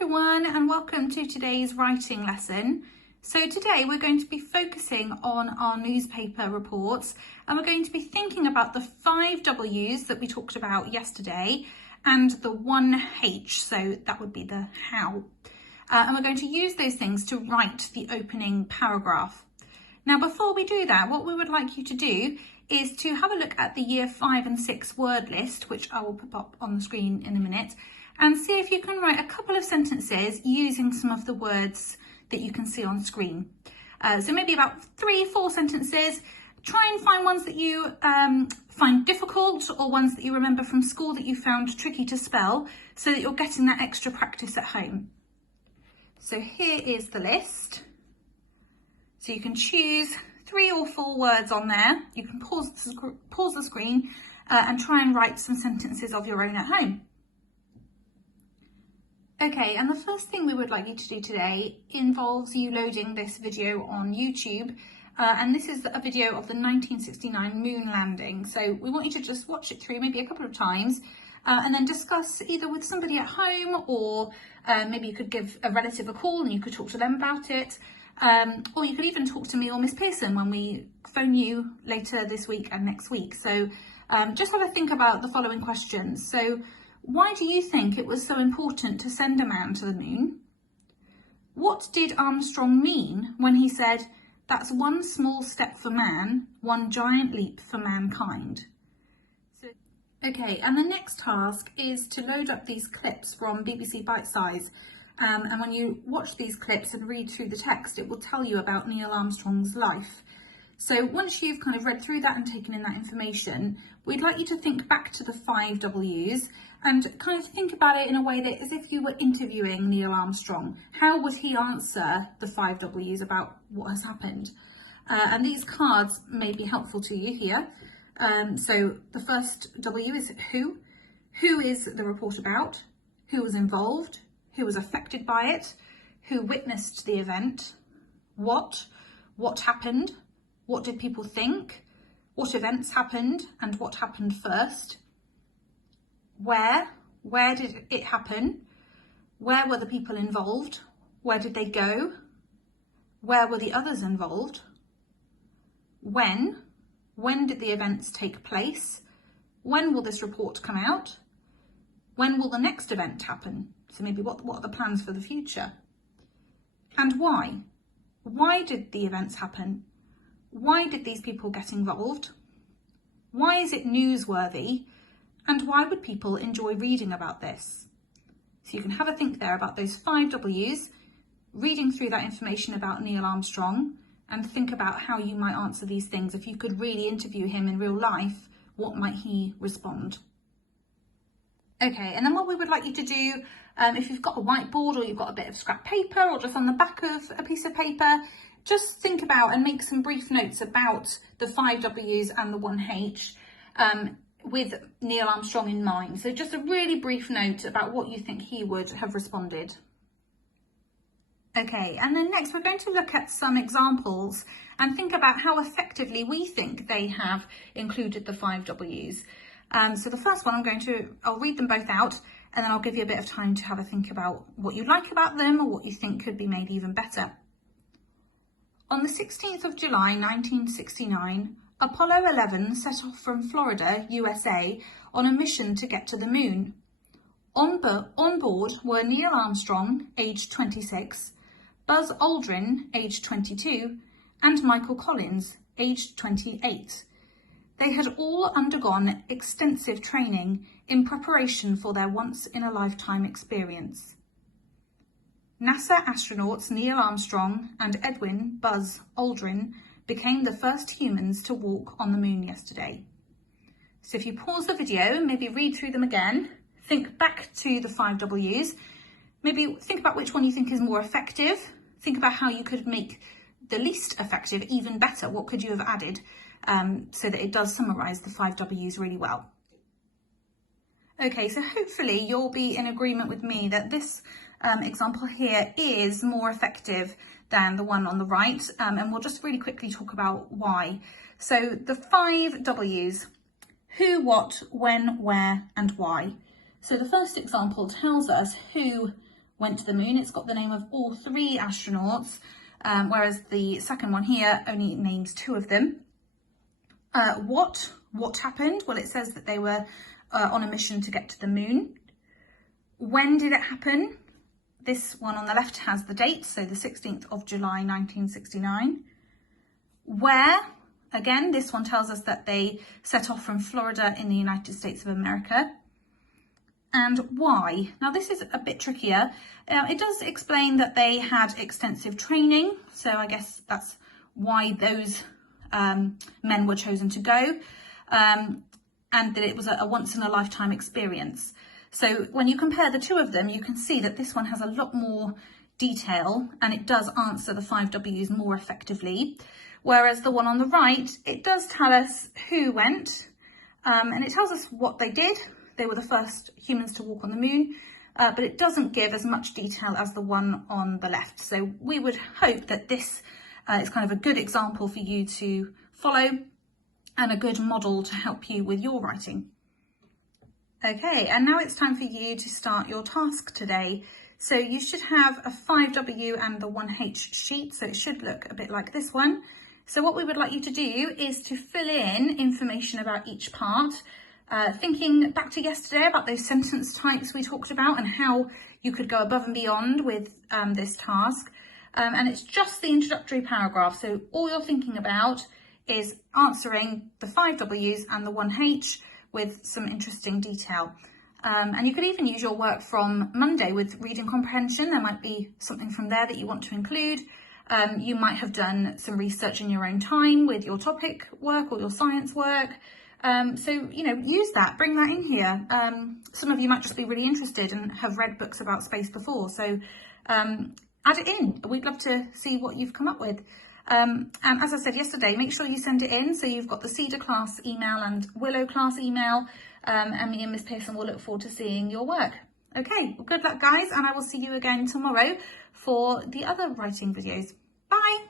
everyone, and welcome to today's writing lesson. So today we're going to be focusing on our newspaper reports, and we're going to be thinking about the 5 W's that we talked about yesterday and the 1 H, so that would be the how. And we're going to use those things to write the opening paragraph. Now before we do that, what we would like you to do is to have a look at the year 5 and 6 word list, which I will put up on the screen in a minute, and see if you can write a couple of sentences using some of the words that you can see on screen. So maybe about 3-4 sentences. Try and find ones that you find difficult or ones that you remember from school that you found tricky to spell, so that you're getting that extra practice at home. So here is the list. So you can choose 3 or 4 words on there. You can pause the screen and try and write some sentences of your own at home. Okay, and the first thing we would like you to do today involves you loading this video on YouTube. And this is a video of the 1969 moon landing. So we want you to just watch it through maybe a couple of times and then discuss either with somebody at home, or maybe you could give a relative a call and you could talk to them about it. Or you could even talk to me or Miss Pearson when we phone you later this week and next week. So just have a think about the following questions. So, why do you think it was so important to send a man to the moon? What did Armstrong mean when he said, "That's one small step for man, one giant leap for mankind"? Okay, and the next task is to load up these clips from BBC Bitesize. And when you watch these clips and read through the text, it will tell you about Neil Armstrong's life. So once you've kind of read through that and taken in that information, we'd like you to think back to the 5 W's and kind of think about it in a way that as if you were interviewing Neil Armstrong. How would he answer the 5 W's about what has happened? And these cards may be helpful to you here. So the first W is who. Who is the report about? Who was involved? Who was affected by it? Who witnessed the event? What happened? What did people think? What events happened and what happened first? Where did it happen? Where were the people involved? Where did they go? Where were the others involved? When did the events take place? When will this report come out? When will the next event happen? So maybe what are the plans for the future? And why? Why did the events happen? Why did these people get involved? Why is it newsworthy? And why would people enjoy reading about this? So you can have a think there about those 5 W's, reading through that information about Neil Armstrong, and think about how you might answer these things. If you could really interview him in real life, what might he respond? Okay, and then what we would like you to do, if you've got a whiteboard or you've got a bit of scrap paper or just on the back of a piece of paper, just think about and make some brief notes about the 5 W's and the 1 H with Neil Armstrong in mind. So just a really brief note about what you think he would have responded. Okay, and then next we're going to look at some examples and think about how effectively we think they have included the 5 W's. So the first one I'll read them both out, and then I'll give you a bit of time to have a think about what you like about them or what you think could be made even better. On the 16th of July 1969, Apollo 11 set off from Florida, USA, on a mission to get to the moon. On board were Neil Armstrong, aged 26, Buzz Aldrin, aged 22, and Michael Collins, aged 28. They had all undergone extensive training in preparation for their once-in-a-lifetime experience. NASA astronauts Neil Armstrong and Edwin Buzz Aldrin became the first humans to walk on the moon yesterday. So if you pause the video, maybe read through them again, think back to the 5 W's, maybe think about which one you think is more effective, think about how you could make the least effective even better. What could you have added so that it does summarise the 5 W's really well? Okay, so hopefully you'll be in agreement with me that this example here is more effective than the one on the right, and we'll just really quickly talk about why. So the 5 W's: who, what, when, where, and why. So the first example tells us who went to the moon. It's got the name of all 3 astronauts, whereas the second one here only names 2 of them. What happened? Well, it says that they were on a mission to get to the moon. When did it happen? This one on the left has the date, so the 16th of July 1969. Where? Again, this one tells us that they set off from Florida in the United States of America. And why? Now this is a bit trickier. It does explain that they had extensive training, so I guess that's why those men were chosen to go, and that it was a once-in-a-lifetime experience. So when you compare the 2 of them, you can see that this one has a lot more detail and it does answer the 5 W's more effectively. Whereas the one on the right, it does tell us who went, and it tells us what they did. They were the first humans to walk on the moon, but it doesn't give as much detail as the one on the left. So we would hope that this is kind of a good example for you to follow and a good model to help you with your writing. Okay, and now it's time for you to start your task today. So you should have a 5W and the 1H sheet, so it should look a bit like this one. So what we would like you to do is to fill in information about each part, thinking back to yesterday about those sentence types we talked about and how you could go above and beyond with this task. And it's just the introductory paragraph, so all you're thinking about is answering the 5 W's and the 1H with some interesting detail. And you could even use your work from Monday with reading comprehension. There might be something from there that you want to include. You might have done some research in your own time with your topic work or your science work. So, you know, use that, bring that in here. Some of you might just be really interested and have read books about space before. So add it in. We'd love to see what you've come up with. And as I said yesterday, make sure you send it in. So you've got the Cedar class email and Willow class email. And me and Miss Pearson will look forward to seeing your work. Okay, well, good luck guys, and I will see you again tomorrow for the other writing videos. Bye!